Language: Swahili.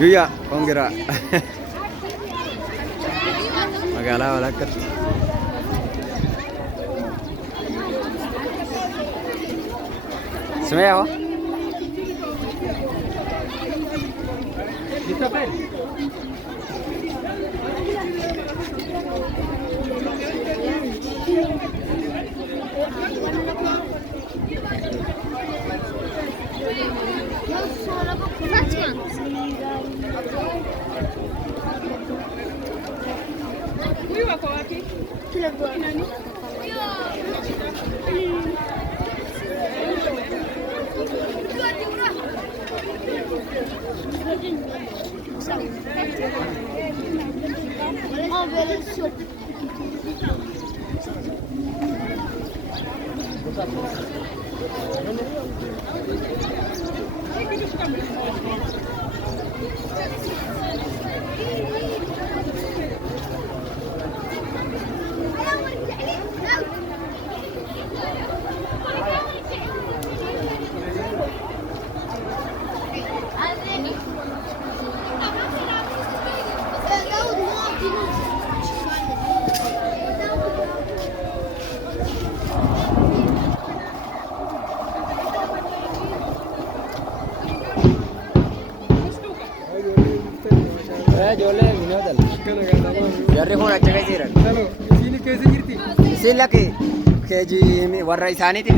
Guyyaa Kongiraa magaalaa walakkaatti. Sumayyaa hoo? Ijoollee binoodha. Jarri kun achi keessa jiran. Isin lakkee keejii warra isaaniiti.